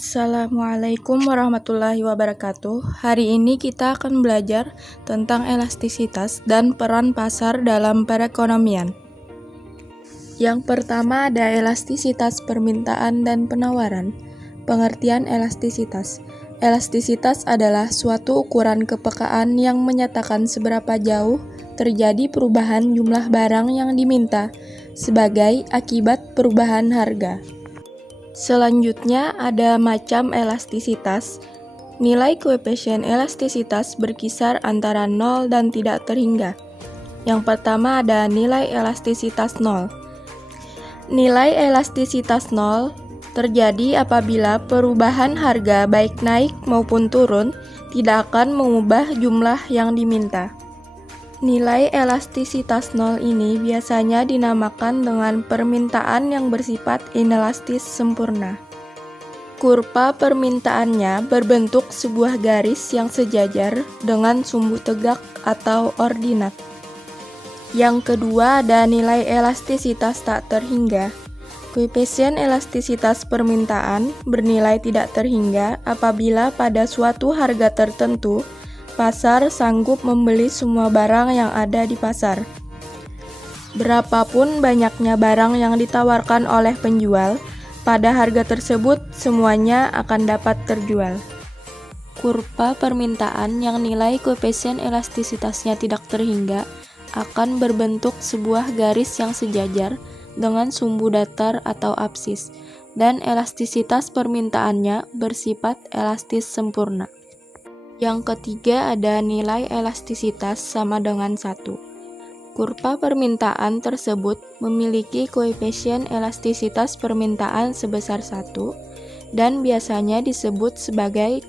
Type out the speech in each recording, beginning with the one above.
Assalamualaikum warahmatullahi wabarakatuh. Hari ini kita akan belajar tentang elastisitas dan peran pasar dalam perekonomian. Yang pertama ada elastisitas permintaan dan penawaran. Pengertian elastisitas. Elastisitas adalah suatu ukuran kepekaan yang menyatakan seberapa jauh terjadi perubahan jumlah barang yang diminta sebagai akibat perubahan harga. Selanjutnya ada macam elastisitas. Nilai koefisien elastisitas berkisar antara 0 dan tidak terhingga. Yang pertama ada nilai elastisitas 0. Nilai elastisitas 0 terjadi apabila perubahan harga baik naik maupun turun tidak akan mengubah jumlah yang diminta. Nilai elastisitas 0 ini biasanya dinamakan dengan permintaan yang bersifat inelastis sempurna. Kurva permintaannya berbentuk sebuah garis yang sejajar dengan sumbu tegak atau ordinat. Yang kedua ada nilai elastisitas tak terhingga. Koefisien elastisitas permintaan bernilai tidak terhingga apabila pada suatu harga tertentu pasar sanggup membeli semua barang yang ada di pasar. Berapapun banyaknya barang yang ditawarkan oleh penjual, pada harga tersebut semuanya akan dapat terjual. Kurva permintaan yang nilai koefisien elastisitasnya tidak terhingga akan berbentuk sebuah garis yang sejajar dengan sumbu datar atau absis, dan elastisitas permintaannya bersifat elastis sempurna. Yang ketiga ada nilai elastisitas sama dengan 1. Kurva permintaan tersebut memiliki koefisien elastisitas permintaan sebesar 1 dan biasanya disebut sebagai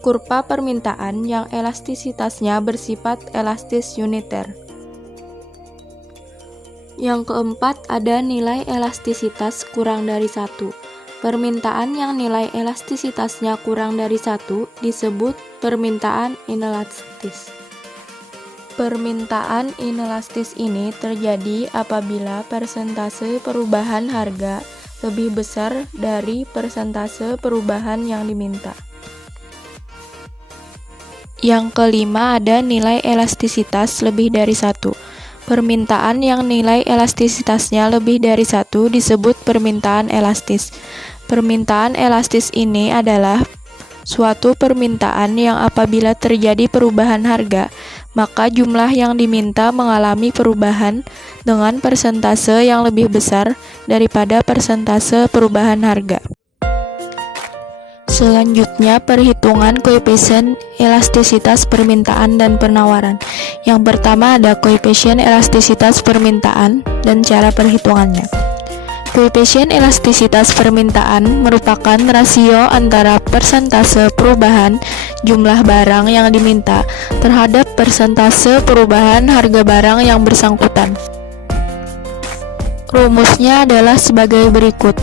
kurva permintaan yang elastisitasnya bersifat elastis uniter. Yang keempat ada nilai elastisitas kurang dari 1. Permintaan yang nilai elastisitasnya kurang dari 1 disebut permintaan inelastis. Permintaan inelastis ini terjadi apabila persentase perubahan harga lebih besar dari persentase perubahan yang diminta. Yang kelima ada nilai elastisitas lebih dari 1. Permintaan yang nilai elastisitasnya lebih dari 1 disebut permintaan elastis. Permintaan elastis ini adalah suatu permintaan yang apabila terjadi perubahan harga, maka jumlah yang diminta mengalami perubahan dengan persentase yang lebih besar daripada persentase perubahan harga. Selanjutnya, perhitungan koefisien elastisitas permintaan dan penawaran. Yang pertama ada koefisien elastisitas permintaan dan cara perhitungannya. Koefisien elastisitas permintaan merupakan rasio antara persentase perubahan jumlah barang yang diminta terhadap persentase perubahan harga barang yang bersangkutan. Rumusnya adalah sebagai berikut,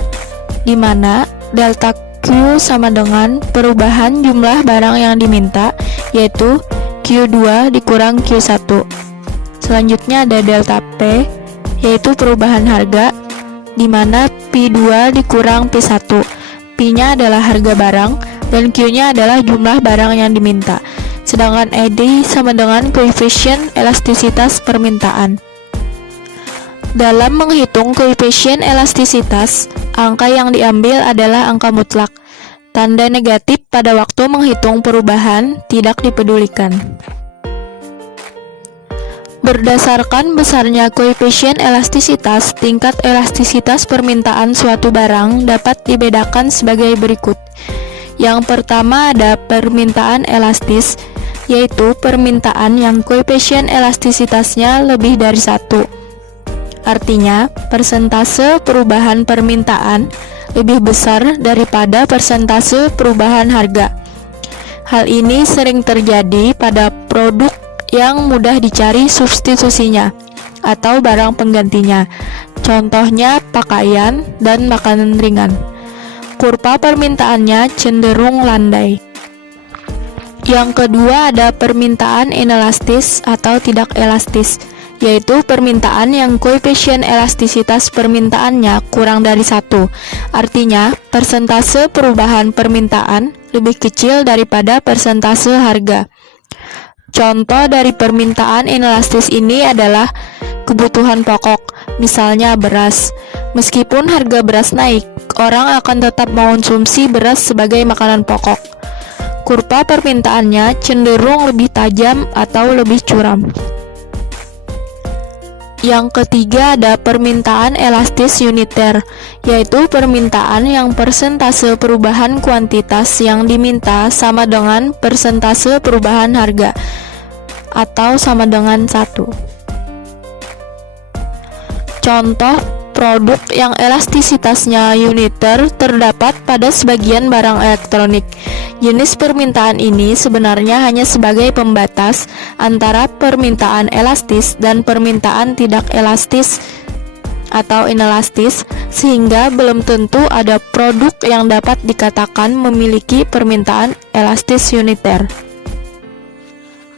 di mana delta Q sama dengan perubahan jumlah barang yang diminta, yaitu Q2 dikurang Q1. Selanjutnya ada delta P, yaitu perubahan harga, di mana P2 dikurang P1. P-nya adalah harga barang, dan Q-nya adalah jumlah barang yang diminta. Sedangkan ED sama dengan koefisien elastisitas permintaan. Dalam menghitung koefisien elastisitas, angka yang diambil adalah angka mutlak. Tanda negatif pada waktu menghitung perubahan tidak dipedulikan. Berdasarkan besarnya koefisien elastisitas, tingkat elastisitas permintaan suatu barang dapat dibedakan sebagai berikut. Yang pertama ada permintaan elastis, yaitu permintaan yang koefisien elastisitasnya lebih dari 1. Artinya, persentase perubahan permintaan lebih besar daripada persentase perubahan harga. Hal ini sering terjadi pada produk yang mudah dicari substitusinya atau barang penggantinya. Contohnya pakaian dan makanan ringan. Kurva permintaannya cenderung landai. Yang kedua ada permintaan inelastis atau tidak elastis, yaitu permintaan yang koefisien elastisitas permintaannya kurang dari 1. Artinya, persentase perubahan permintaan lebih kecil daripada persentase harga. Contoh dari permintaan inelastis ini adalah kebutuhan pokok, misalnya beras. Meskipun harga beras naik, orang akan tetap mengonsumsi beras sebagai makanan pokok. Kurva permintaannya cenderung lebih tajam atau lebih curam. Yang ketiga ada permintaan elastis uniter, yaitu permintaan yang persentase perubahan kuantitas yang diminta sama dengan persentase perubahan harga, atau sama dengan 1. Contoh produk yang elastisitasnya uniter terdapat pada sebagian barang elektronik. Jenis permintaan ini sebenarnya hanya sebagai pembatas antara permintaan elastis dan permintaan tidak elastis atau inelastis, sehingga belum tentu ada produk yang dapat dikatakan memiliki permintaan elastis uniter.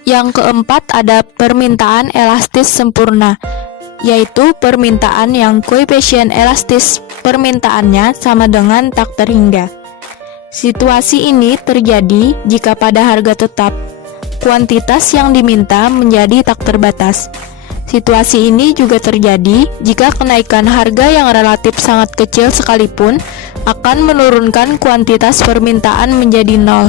Yang keempat ada permintaan elastis sempurna, yaitu permintaan yang koefisien elastis permintaannya sama dengan tak terhingga. Situasi ini terjadi jika pada harga tetap, kuantitas yang diminta menjadi tak terbatas. Situasi ini juga terjadi jika kenaikan harga yang relatif sangat kecil sekalipun akan menurunkan kuantitas permintaan menjadi 0.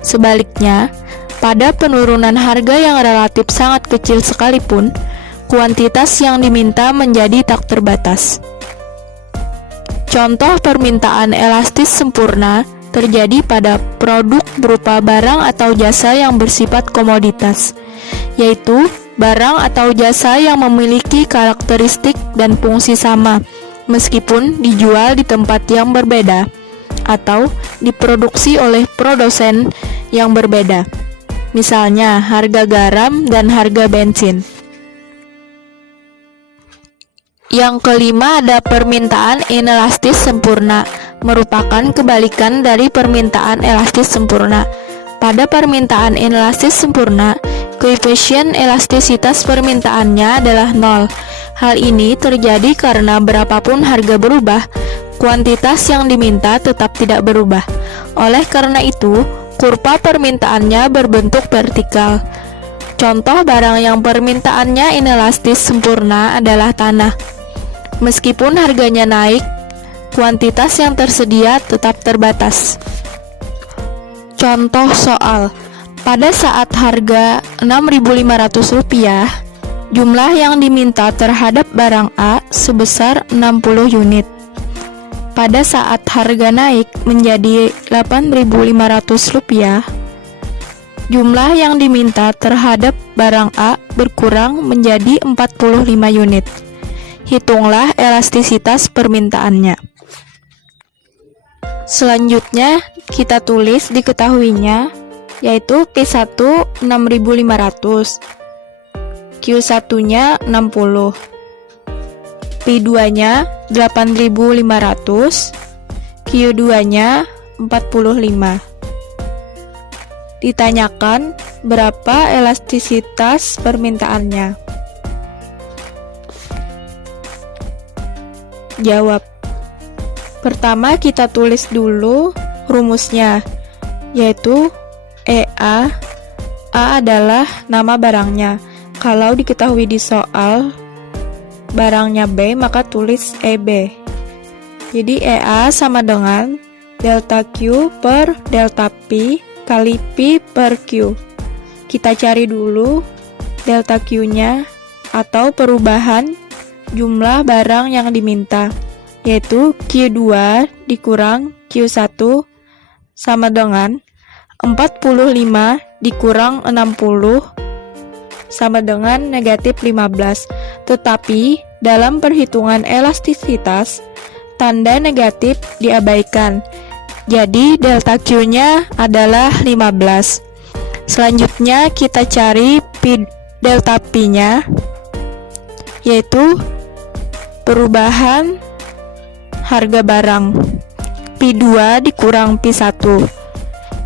Sebaliknya, pada penurunan harga yang relatif sangat kecil sekalipun, kuantitas yang diminta menjadi tak terbatas. Contoh permintaan elastis sempurna terjadi pada produk berupa barang atau jasa yang bersifat komoditas, yaitu barang atau jasa yang memiliki karakteristik dan fungsi sama, meskipun dijual di tempat yang berbeda atau diproduksi oleh produsen yang berbeda. Misalnya, harga garam dan harga bensin. Yang kelima ada permintaan inelastis sempurna, merupakan kebalikan dari permintaan elastis sempurna. Pada permintaan inelastis sempurna, koefisien elastisitas permintaannya adalah 0. Hal ini terjadi karena berapapun harga berubah, kuantitas yang diminta tetap tidak berubah. Oleh karena itu, kurva permintaannya berbentuk vertikal. Contoh barang yang permintaannya inelastis sempurna adalah tanah. Meskipun harganya naik, kuantitas yang tersedia tetap terbatas. Contoh soal, pada saat harga Rp6.500, jumlah yang diminta terhadap barang A sebesar 60 unit. Pada saat harga naik menjadi Rp8.500, jumlah yang diminta terhadap barang A berkurang menjadi 45 unit. Hitunglah elastisitas permintaannya. Selanjutnya, kita tulis diketahuinya, yaitu P1 6.500, Q1-nya 60, P2-nya 8.500, Q2-nya 45. Ditanyakan berapa elastisitas permintaannya. Jawab. Pertama kita tulis dulu rumusnya, yaitu EA. A adalah nama barangnya. Kalau diketahui di soal barangnya B, maka tulis EB. Jadi EA sama dengan delta Q per delta P kali P per Q. Kita cari dulu delta Q-nya atau perubahan jumlah barang yang diminta, yaitu Q2 dikurang Q1 sama dengan 45 dikurang 60 sama dengan negatif 15. Tetapi dalam perhitungan elastisitas, tanda negatif diabaikan. Jadi delta Q-nya adalah 15. Selanjutnya kita cari delta P-nya, yaitu perubahan harga barang. P2 dikurang P1.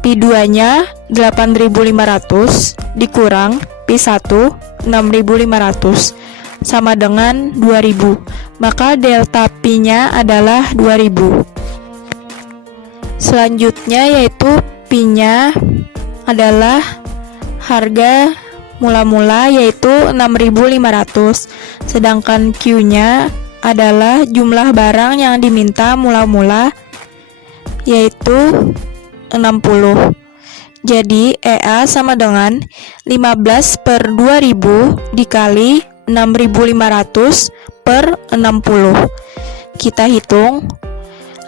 P2-nya 8.500 dikurang P1 6.500 sama dengan 2.000. Maka delta P-nya adalah 2.000. Selanjutnya yaitu P-nya adalah harga mula-mula yaitu 6.500. Sedangkan Q-nya adalah jumlah barang yang diminta mula-mula yaitu 60. Jadi EA sama dengan 15 per 2000 dikali 6.500 per 60. Kita hitung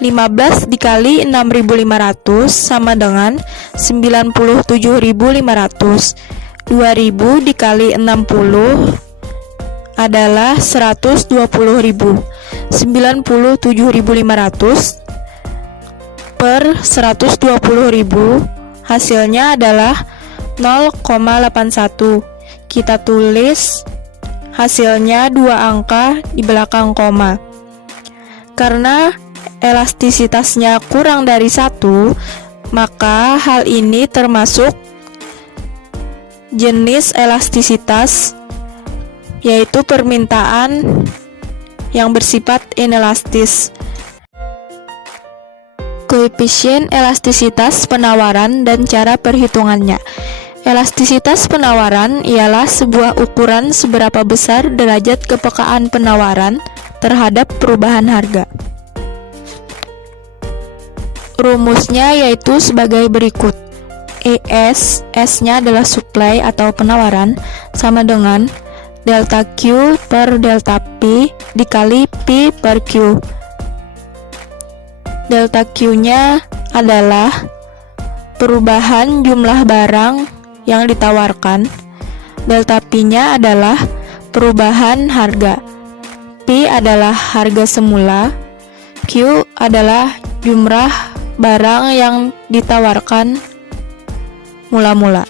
15 dikali 6.500 sama dengan 97.500. 2000 dikali 60 adalah 120.000. 97.500 per 120.000 hasilnya adalah 0,81. Kita tulis hasilnya 2 angka di belakang koma. Karena elastisitasnya kurang dari 1, maka hal ini termasuk jenis elastisitas, yaitu permintaan yang bersifat inelastis. Koefisien elastisitas penawaran dan cara perhitungannya. Elastisitas penawaran ialah sebuah ukuran seberapa besar derajat kepekaan penawaran terhadap perubahan harga. Rumusnya yaitu sebagai berikut. ES, S-nya adalah supply atau penawaran, sama dengan delta Q per delta P dikali P per Q. Delta Q-nya adalah perubahan jumlah barang yang ditawarkan. Delta P-nya adalah perubahan harga. P adalah harga semula. Q adalah jumlah barang yang ditawarkan mula-mula.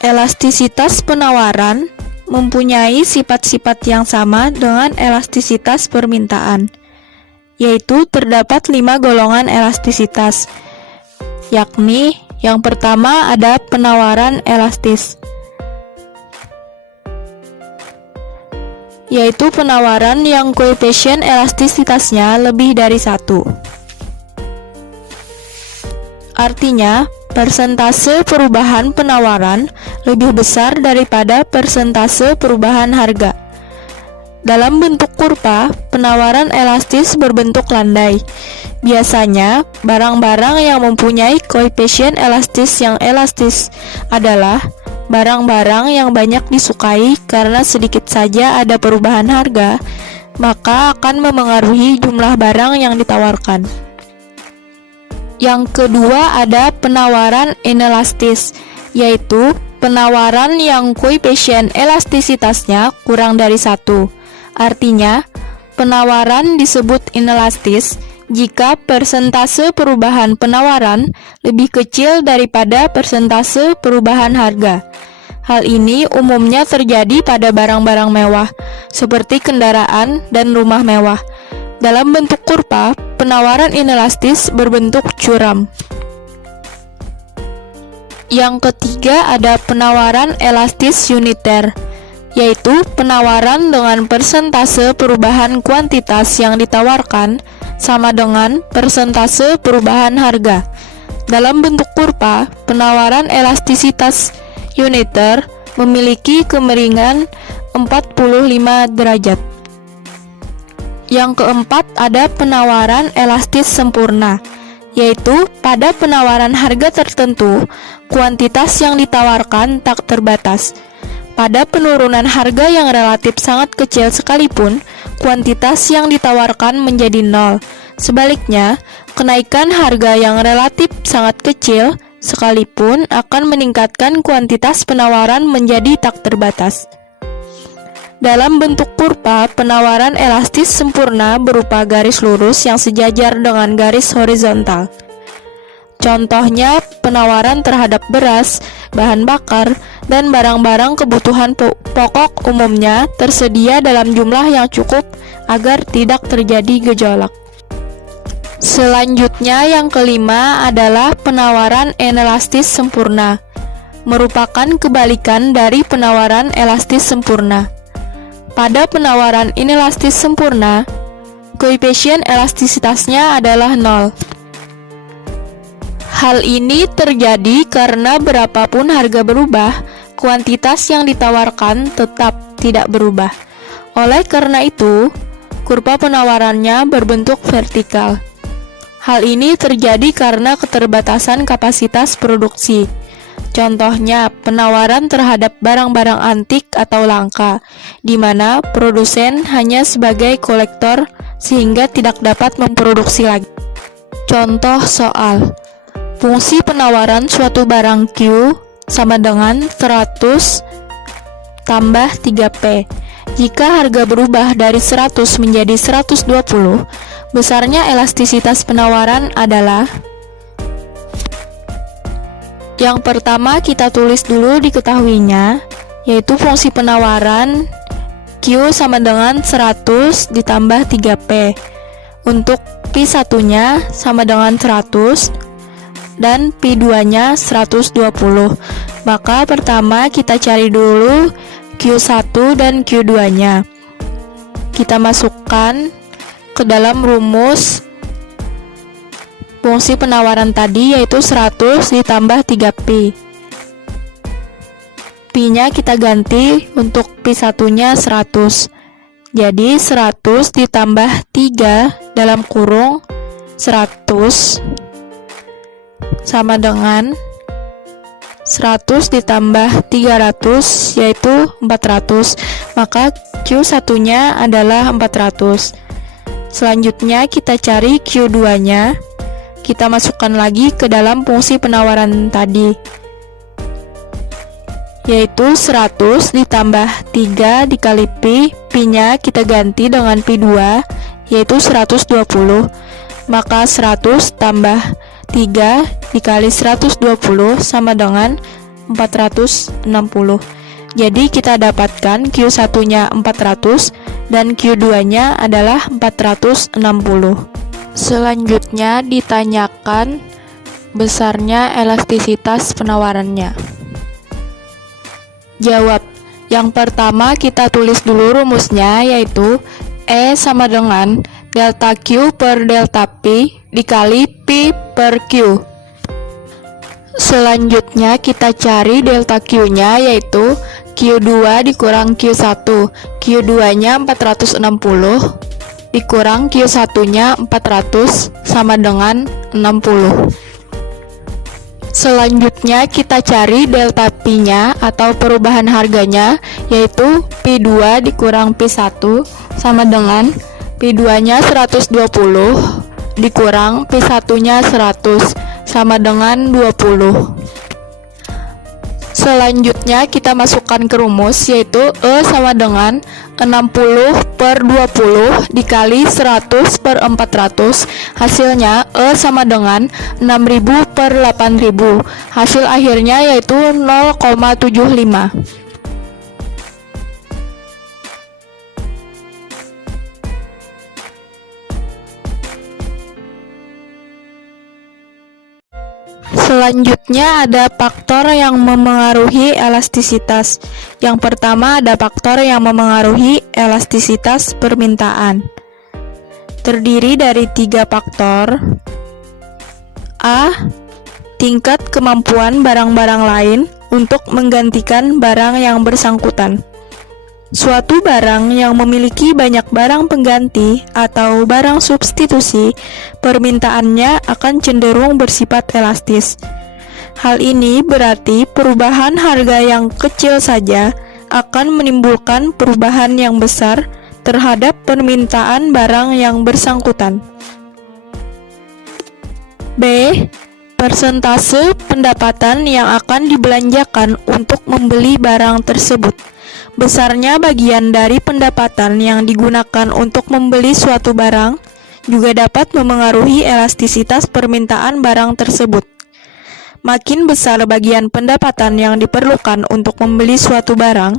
Elastisitas penawaran mempunyai sifat-sifat yang sama dengan elastisitas permintaan, yaitu terdapat 5 golongan elastisitas, yakni yang pertama ada penawaran elastis, yaitu penawaran yang koefisien elastisitasnya lebih dari 1. Artinya, persentase perubahan penawaran lebih besar daripada persentase perubahan harga. Dalam bentuk kurva, penawaran elastis berbentuk landai. Biasanya, barang-barang yang mempunyai koefisien elastis yang elastis adalah barang-barang yang banyak disukai karena sedikit saja ada perubahan harga, maka akan memengaruhi jumlah barang yang ditawarkan. Yang kedua ada penawaran inelastis, yaitu penawaran yang koefisien elastisitasnya kurang dari 1. Artinya, penawaran disebut inelastis jika persentase perubahan penawaran lebih kecil daripada persentase perubahan harga. Hal ini umumnya terjadi pada barang-barang mewah, seperti kendaraan dan rumah mewah. Dalam bentuk kurva, penawaran inelastis berbentuk curam. Yang ketiga ada penawaran elastis uniter, yaitu penawaran dengan persentase perubahan kuantitas yang ditawarkan sama dengan persentase perubahan harga. Dalam bentuk kurva, penawaran elastisitas uniter memiliki kemiringan 45 derajat. Yang keempat ada penawaran elastis sempurna, yaitu pada penawaran harga tertentu, kuantitas yang ditawarkan tak terbatas. Pada penurunan harga yang relatif sangat kecil sekalipun, kuantitas yang ditawarkan menjadi 0. Sebaliknya, kenaikan harga yang relatif sangat kecil sekalipun akan meningkatkan kuantitas penawaran menjadi tak terbatas. Dalam bentuk kurva, penawaran elastis sempurna berupa garis lurus yang sejajar dengan garis horizontal. Contohnya, penawaran terhadap beras, bahan bakar, dan barang-barang kebutuhan pokok umumnya tersedia dalam jumlah yang cukup agar tidak terjadi gejolak. Selanjutnya, yang kelima adalah penawaran inelastis sempurna. merupakan kebalikan dari penawaran elastis sempurna. Pada penawaran inelastis sempurna, koefisien elastisitasnya adalah 0. Hal ini terjadi karena berapapun harga berubah, kuantitas yang ditawarkan tetap tidak berubah. Oleh karena itu, kurva penawarannya berbentuk vertikal. Hal ini terjadi karena keterbatasan kapasitas produksi. Contohnya, penawaran terhadap barang-barang antik atau langka, di mana produsen hanya sebagai kolektor sehingga tidak dapat memproduksi lagi. Contoh soal, fungsi penawaran suatu barang Q sama dengan 100 tambah 3P. Jika harga berubah dari 100 menjadi 120, besarnya elastisitas penawaran adalah. Yang pertama kita tulis dulu diketahuinya, yaitu fungsi penawaran Q sama dengan 100 ditambah 3P. Untuk P1-nya sama dengan 100 dan P2-nya 120. Maka pertama kita cari dulu Q1 dan Q2-nya. Kita masukkan ke dalam rumus fungsi penawaran tadi, yaitu 100 ditambah 3P. P-nya kita ganti, untuk P1-nya 100. Jadi 100 ditambah 3 dalam kurung 100 sama dengan 100 ditambah 300, yaitu 400. Maka Q1-nya adalah 400. Selanjutnya kita cari Q2-nya. Kita masukkan lagi ke dalam fungsi penawaran tadi, yaitu 100 ditambah 3 dikali P. P-nya kita ganti dengan P2, yaitu 120. Maka 100 tambah 3 dikali 120 sama dengan 460. Jadi kita dapatkan Q1-nya 400 dan Q2-nya adalah 460. Selanjutnya ditanyakan besarnya elastisitas penawarannya. Jawab. Yang pertama kita tulis dulu rumusnya, yaitu E sama dengan delta Q per delta P dikali P per Q. Selanjutnya kita cari delta Q-nya, yaitu Q2 dikurang Q1. Q2-nya 460 dikurang Q1-nya 400 sama dengan 60. Selanjutnya kita cari delta P-nya atau perubahan harganya, yaitu P2 dikurang P1 sama dengan P2-nya 120 dikurang P1-nya 100 sama dengan 20. Selanjutnya kita masukkan ke rumus, yaitu E sama dengan 60 per 20 dikali 100 per 400. Hasilnya E sama dengan 6000 per 8000. Hasil akhirnya yaitu 0,75. Selanjutnya ada faktor yang memengaruhi elastisitas. Yang pertama ada faktor yang memengaruhi elastisitas permintaan. Terdiri dari 3 faktor. A. Tingkat kemampuan barang-barang lain untuk menggantikan barang yang bersangkutan. Suatu barang yang memiliki banyak barang pengganti atau barang substitusi, permintaannya akan cenderung bersifat elastis. Hal ini berarti perubahan harga yang kecil saja akan menimbulkan perubahan yang besar terhadap permintaan barang yang bersangkutan. B. Persentase pendapatan yang akan dibelanjakan untuk membeli barang tersebut. Besarnya bagian dari pendapatan yang digunakan untuk membeli suatu barang juga dapat memengaruhi elastisitas permintaan barang tersebut. Makin besar bagian pendapatan yang diperlukan untuk membeli suatu barang,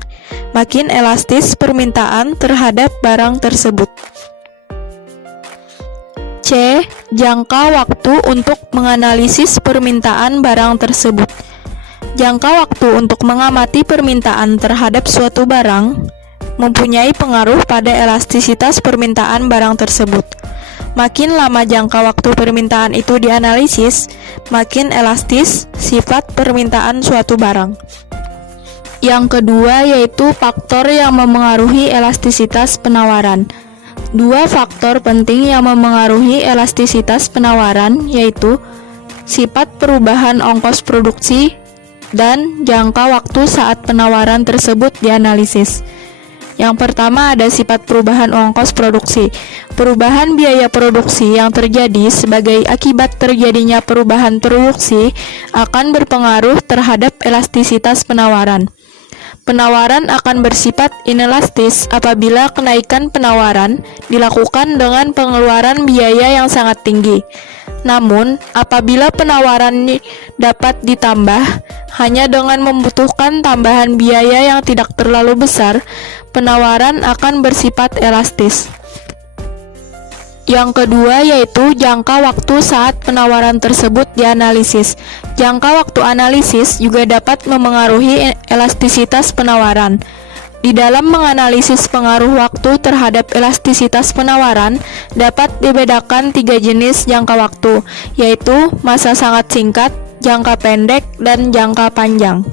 makin elastis permintaan terhadap barang tersebut. C. Jangka waktu untuk menganalisis permintaan barang tersebut. Jangka waktu untuk mengamati permintaan terhadap suatu barang mempunyai pengaruh pada elastisitas permintaan barang tersebut. Makin lama jangka waktu permintaan itu dianalisis, makin elastis sifat permintaan suatu barang. Yang kedua yaitu faktor yang memengaruhi elastisitas penawaran. Dua faktor penting yang memengaruhi elastisitas penawaran yaitu sifat perubahan ongkos produksi dan jangka waktu saat penawaran tersebut dianalisis. Yang pertama ada sifat perubahan ongkos produksi. Perubahan biaya produksi yang terjadi sebagai akibat terjadinya perubahan produksi akan berpengaruh terhadap elastisitas penawaran. Penawaran akan bersifat inelastis apabila kenaikan penawaran dilakukan dengan pengeluaran biaya yang sangat tinggi. Namun, apabila penawaran dapat ditambah hanya dengan membutuhkan tambahan biaya yang tidak terlalu besar, penawaran akan bersifat elastis. Yang kedua yaitu jangka waktu saat penawaran tersebut dianalisis. Jangka waktu analisis juga dapat memengaruhi elastisitas penawaran. Di dalam menganalisis pengaruh waktu terhadap elastisitas penawaran, dapat dibedakan 3 jenis jangka waktu, yaitu masa sangat singkat, jangka pendek, dan jangka panjang.